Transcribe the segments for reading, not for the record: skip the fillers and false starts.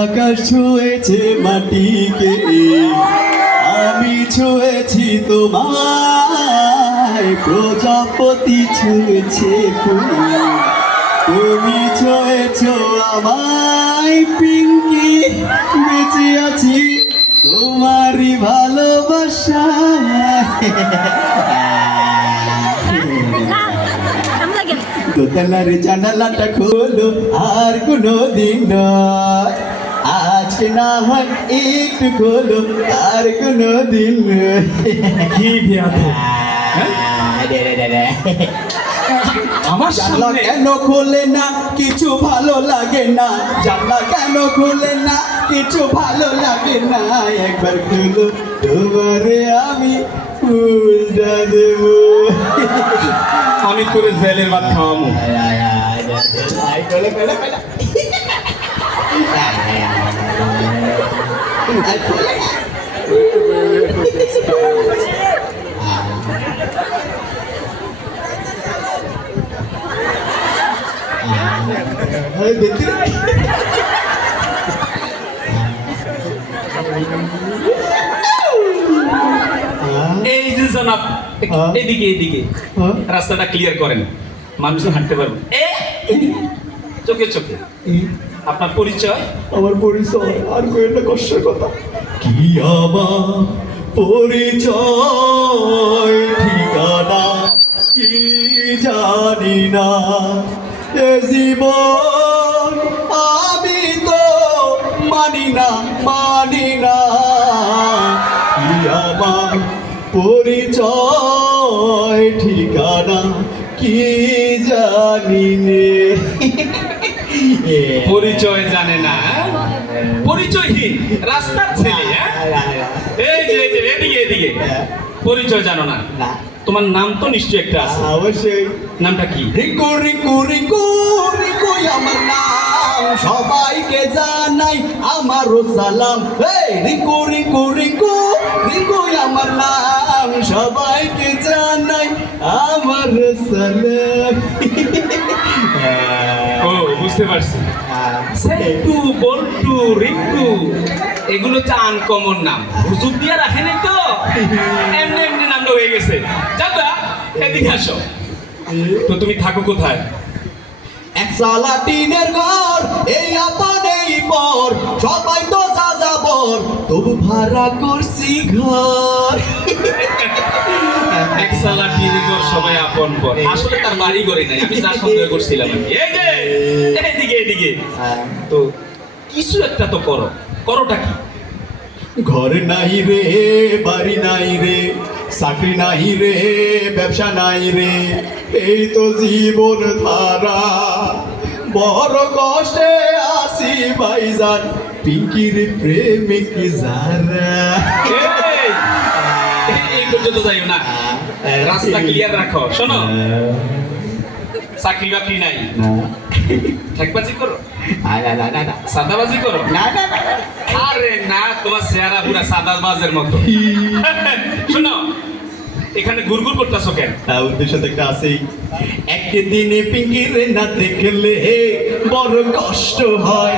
আকাশ ছুঁয়েছে মাটিকে, আমি ছুঁয়েছি তোমায়, প্রজাপতি ছুঁয়েছে ফুল, তুমি ছুঁয়েছ আমায় পিঙ্কি, বেঁচে আছি তোমারই ভালোবাসা। দোতলার জানালাটা খোলো আর কোনো দিন নয়, আজকে না হয় একটু খোলো আর কোনো দিন নয়। কি বিয়াদব, আমার জানলা সামনে কেন খোলে না, কিছু ভালো লাগে না, জানলা কেন খোলে না, কিছু ভালো লাগে না, একবার খুলো তোমারে আমি ফুলটা দেবো। আমি তোরে জেলের ভাত খাওয়াবো। এই যে জনাব, এদিকে এদিকে রাস্তাটা ক্লিয়ার করেন, মানুষ হাঁটতে পারবো। চোখে চোখে আপনার পরিচয়? আমার পরিচয় আর কয়েকটা কষ্টের কথা। কি আমার পরিচয় ঠিকানা কি জানি না, এ জীবন আমি তো মানি না, মানি না। কি আমার পরিচয় ঠিকানা কি জানি নে। পরিচয় জানে না, পরিচয়হীন রাস্তার ছেলে। এই যে এদিকে এদিকে, পরিচয় জানো না? তোমার নাম তো নিশ্চয় একটা আছে। অবশ্যই। নামটা কি? রিঙ্কু রিঙ্কু রিঙ্কু রিঙ্কু আমার নাম, সবাইকে জানাই আমারও সালাম। এই রিঙ্কু রিঙ্কু রিঙ্কু রিঙ্কু আমার নাম, সবাইকে জানাই আমার সালাম। ও বুঝতে পারছি, সেন্টু বল্টু রিঙ্কু এগুলো হচ্ছে আনকমন নাম, হুজুর দিয়ে রাখেনি তো, এমনি এমনি নামটা হয়ে গেছে। যাবা এদিকে আসো তো, তুমি থাকো কোথায়? একসালা টিনের ঘর, এই আপন এই পর, সবাই তো যাযাবর, তবু ভাড়া করছি ঘর। একসালা টিরিগর সবাই আপন পর, আসলে তার বাড়ি করে নাই, আমি যা সন্দেহ করছিলাম। এই যে এদিকে এদিকে, তো কিছু একটা তো করো, করোটা কি? ঘর নাই রে, বাড়ি নাই রে, চাকরি নাই রে, ব্যবসা নাই রে, এই তো জীবন ধারা, বড় কষ্টে আসি ভাইজান, পিঙ্কির প্রেমিক যারা। এই পর্যন্ত যাইও না, রাস্তা ক্লিয়ার রাখো। শোনো, চাকরি বাকরি নাই, ঠেকবাজি করো, সাদাবাজি করো। আরে না, তোমার চেহারা পুরা সাদাবাজের মতো। শোনো, এখানে গুড়গুড় করতেছো কেন? উদ্দেশ্য তো একটা আছেই। একদিনে পিঙ্কির না দেখলে বড় কষ্ট হয়,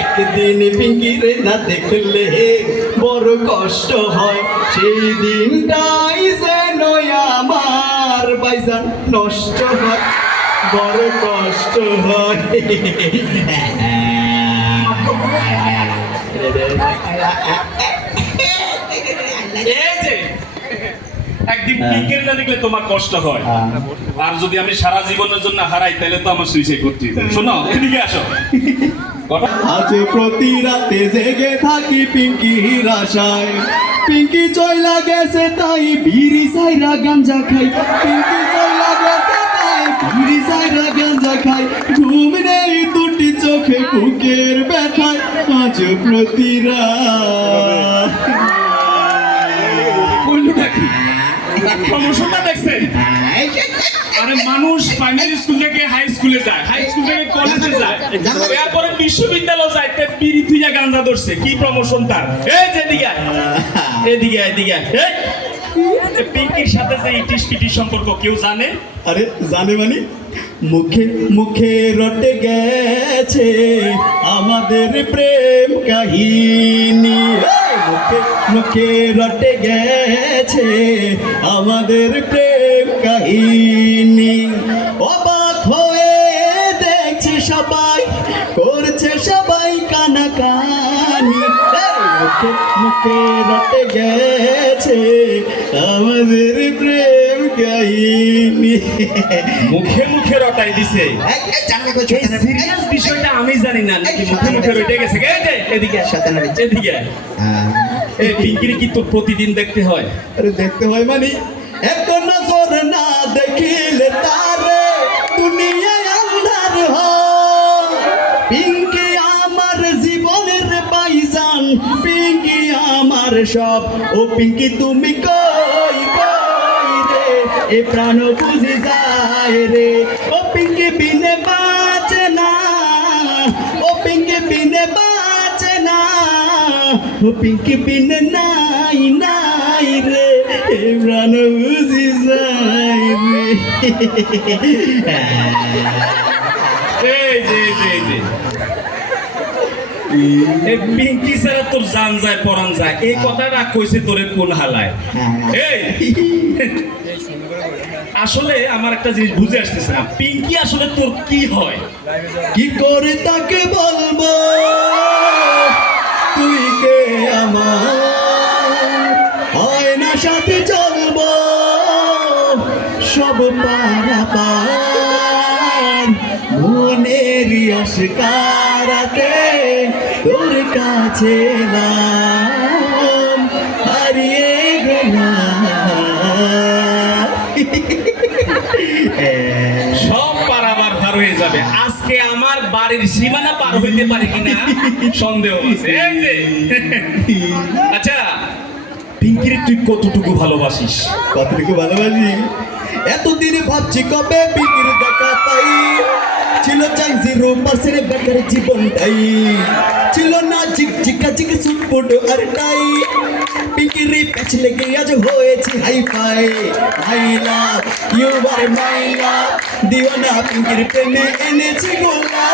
একদিনে পিঙ্কির না দেখলে বড় কষ্ট হয়, সেই দিনটাই যেন আমার ভাইজান নষ্ট হয়, বড় কষ্ট হয়। এই যে একদিন পিঙ্কের না দেখলে তোমার কষ্ট হয়, আর যদি আমি সারা জীবনের জন্য হারাই তাহলে তো আমার সুইসাইড করতে হবে। শোনো, এদিকে আসো। আজ প্রতি রাতে জেগে থাকি পিঙ্কির আশায়, পিঙ্কি চইলা গেছে তাই বিড়ি সাইরা গাঞ্জা খাই, পিঙ্কি চইলা গেছে তাই বিড়ি সাইরা গাঞ্জা খাই, ঘুম নেই দুটি চোখে বুকের ব্যথায়, আজ প্রতি রাত। প্রমোশনটা দেখছেন? আরে মানুষ প্রাইমারি স্কুল থেকে হাই স্কুলে যায়, হাই স্কুল থেকে কলেজে যায়, এরপরে বিশ্ববিদ্যালয় যায়, বিড়ি থুইয়া গাঞ্জা ধরছে। কি প্রমোশন তার? এই যে এদিকে এদিকে এদিকে, পিঙ্কির সাথে যে ইটিস পিটিস সম্পর্ক কেউ জানে? আরে জানে মানে মুখে মুখে রটে গেছে গেছে আমাদের প্রেম কাহিনী মুখে মুখে রটে গেছে আমাদের প্রেম কাহিনী অবাক হয়ে দেখছে সবাই করছে সবাই কানাকানি মুখে মুখে রটে গেছে আমাদের প্রেম কাহিনী মুখে মুখে রটাই দিছে এই সিরিয়াস বিষয়টা আমি জানি না নাকি মুখে মুখে রটে গেছে এই যে এদিকে এদিকে এই পিঙ্কির কি তো প্রতিদিন দেখতে হয়? আরে দেখতে হয় মানে এক নজর না দেখিলে তারে দুনিয়ায় আন্ধার হয় পিঙ্কি আমার জীবনের বাইজান পিঙ্কি আমার সব ও পিঙ্কি তুমি কই কই রে এ প্রাণ বুঝি যায় রে ও পিঙ্কি বিনে বাঁচে না ও পিঙ্কি বিনে বাঁচে না ও পিঙ্কি বিনে নাই নাই রে এ প্রাণ বুঝি যায় রে এই যে এই পিঙ্কি ছাড়া তোর জান যায় পরান যায় এই কথাটা কইছে তোরে কোন হালায়? এই আসলে আমার একটা জিনিস বুঝে আসতেছে না, পিঙ্কি আসলে তোর কি হয়? কি করে তাকে বলবো তুই কে আমার হয় না সাথে চলবো সব পারাপার মনের আশকারাতে তোর কাছে নাম হারিয়ে গেলাম সব পারাবার পার হয়ে যাবে, আজকে আমার বাড়ির সীমানা পার হইতে পারে কিনা সন্দেহ আছে। এই যে আচ্ছা পিঙ্কির তুই কতটুকু ভালোবাসিস? কতটুকু ভালোবাসি এতদিনে ভাবছি কবে পিঙ্কির দেখা পাই ছিল চাই 0% বেকার জীবনটাই ছিল না ঝিকঝিকা ঝিক সুটপুট আর টাই পিঙ্কির প্যাচ লেগে আজ হয়েছি hi fi my love you are my love দিওয়ানা পিঙ্কির প্রেমে এনেছি গোলা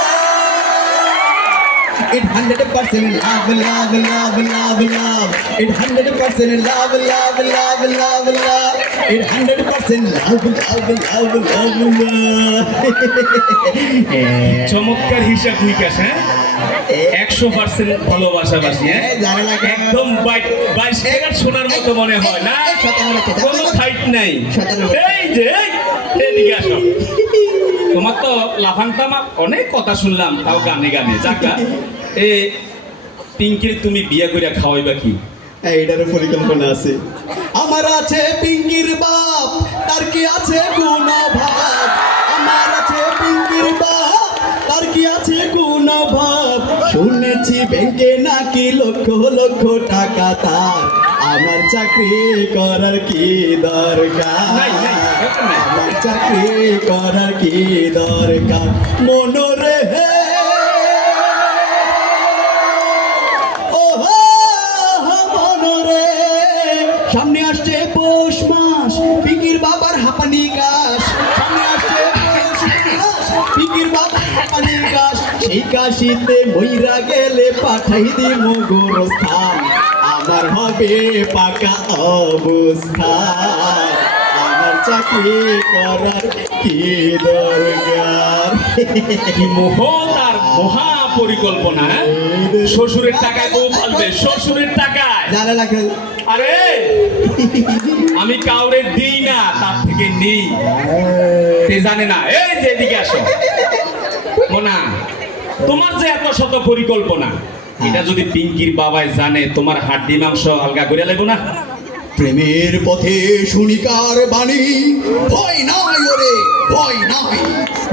It 100% love, love, love, love, love. It 100% love, love, love, love, love. It 100% love, love, love, love, love. চমৎকার হিসাব নিকাশ, হ্যাঁ 100% ভালোবাসাবাসি, হ্যাঁ একদম 22 ক্যারেট সোনার মতো মনে হয় না, কোনো ফাইট নাই। এই যে এদিকে আসো, তোমার তো লাফাংতামা অনেক কথা শুনলাম, তাও গানে গানে যাকা। এ পিঙ্কির তুমি বিয়ে করে খাওয়াইবা কি? এইটার পরিকল্পনা আছে আমার আছে পিঙ্কির বাপ তার কি আছে কোন ভাব আমার আছে পিঙ্কির বাপ তার কি আছে কোন ভাব শুনেছি ব্যাংকে নাকি লক্ষ লক্ষ টাকা তার আমার চাকরি করার কি দরকার আমার চাকরি করার কি দরকার মনোরে সামনে আসছে পৌষ মাস পিঙ্কির বাবার হাঁপানি কাশ সামনে আসছে পৌষ মাস পিঙ্কির বাবার হাঁপানি কাশ সেই কাশিতে মইরা গেলে পাঠাই দিব গোরস্থান আমার হবে পাকা অবস্থান আমার চাকরি করার কি দরকার কি মোহন আর মহা পরিকল্পনা, শ্বশুরের টাকায় বউ পালবে, শ্বশুরের টাকায়। জানা লাগে আরে আমি কাউরে দিই না, তার থেকে নিই, তে জানে না। এই যে এদিকে আসো মোনা, তোমার যে এত শত পরিকল্পনা, এটা যদি পিঙ্কির বাবাই জানে তোমার হাড্ডি মাংস আলগা করে লাগবো না? প্রেমের পথে শুনিকার বাণী ভয় নাই ওরে ভয় নাই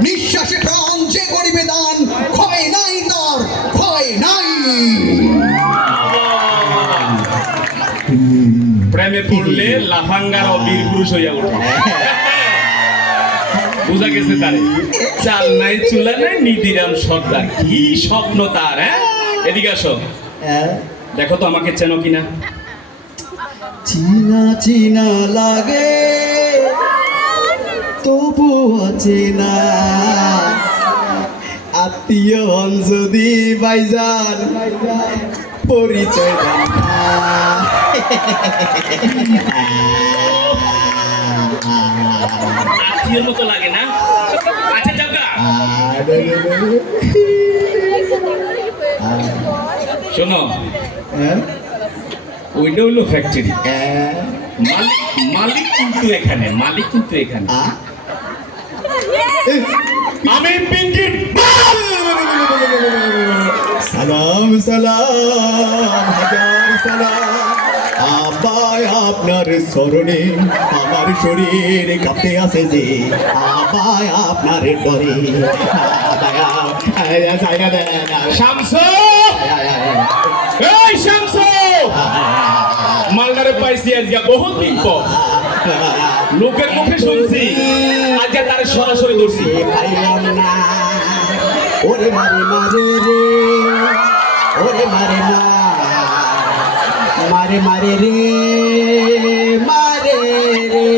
নিঃশ্বাসে প্রাণ যে করিবে দান ভয় নাই তার ভয় নাই প্রেমে পড়লে লাফাঙ্গার ও বীর পুরুষ হইয়া ওঠে, বুঝা গেছে তারে। চাল নাই চুলা নাই নিদিরাম সর্দার, কি স্বপ্ন তার। হ্যাঁ এদিকে আসো, দেখো তো আমাকে চেনো কিনা। চিনা চিনা লাগে তবু অচেনা আত্মীয় হন যদি ভাইজান পরিচয় দেন না। আত্মীয়র মতো লাগে না? আচ্ছা যাওগা, শোনো, হ্যাঁ? ওইটা হইলো ফ্যাক্টরি, হ্যাঁ। মালিক মালিক কিন্তু এখানে, মালিক কিন্তু এখানে। আমি পিঙ্কি। সালাম সালাম হাজার সালাম আব্বাই আপনার স্মরণে আমার শরীর কাঁপতে আছে যে আব্বাই আপনার ডরে শামসু, এই শামসু, মালদারে পাইছি আজকে বহুত বিপদ। লোকের মুখে শুনছি আজকে তার সরাসরি ধরছি। পাইলাম না ওরে মারে মারে রে ওরে মারে না মারে মারে রে মারে রে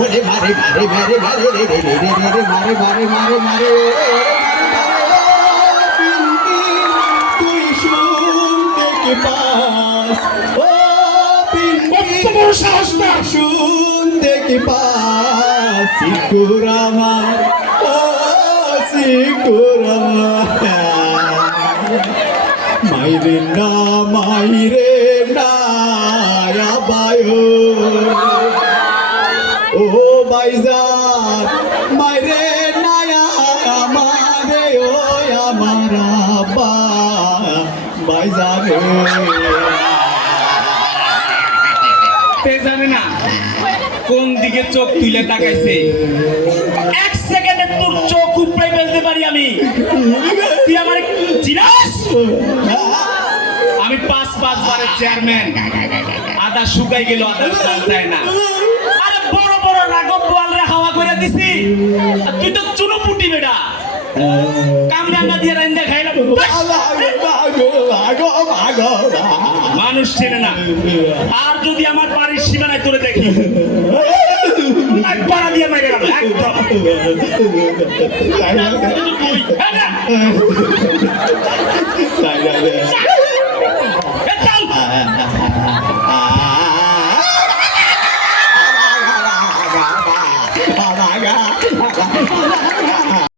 ওরে মারে মারে মারে মারে রে রে রে রে রে রে মারে মারে মারে মারে পিঙ্কি তুই শুনতে কি পাস ও পিঙ্কি কত বড় সাহস না! শুনতে কি পাস সিকুর আমার ও সিকুর আমার মাইরে না আবায়ো ও বাইজান মাইরে না আমারে ও আমার আব্বা বাইজান তে জানে না কোন দিকে চোখ তুলে তাকাইছে। এক সেকেন্ডে তোর চোখ উপড়ে ফেলতে পারি আমি। তুই আমার চিনাস? আমি 5 বারের চেয়ারম্যান। আদা শুকাই গেল, আদা চাল চায় না। আরে বড় বড় রাঘব বোয়ালরে হাওয়া করে দিছি, আর তুই তো চুনোপুটি বেটা। কামরাঙ্গা দিয়ে রান্দা খাইলাম। মানুষ চেনে না। আর যদি আমার বাড়ির সীমানায় তোরে দেখি, একবার দিয়ে মেরে গেল একদম।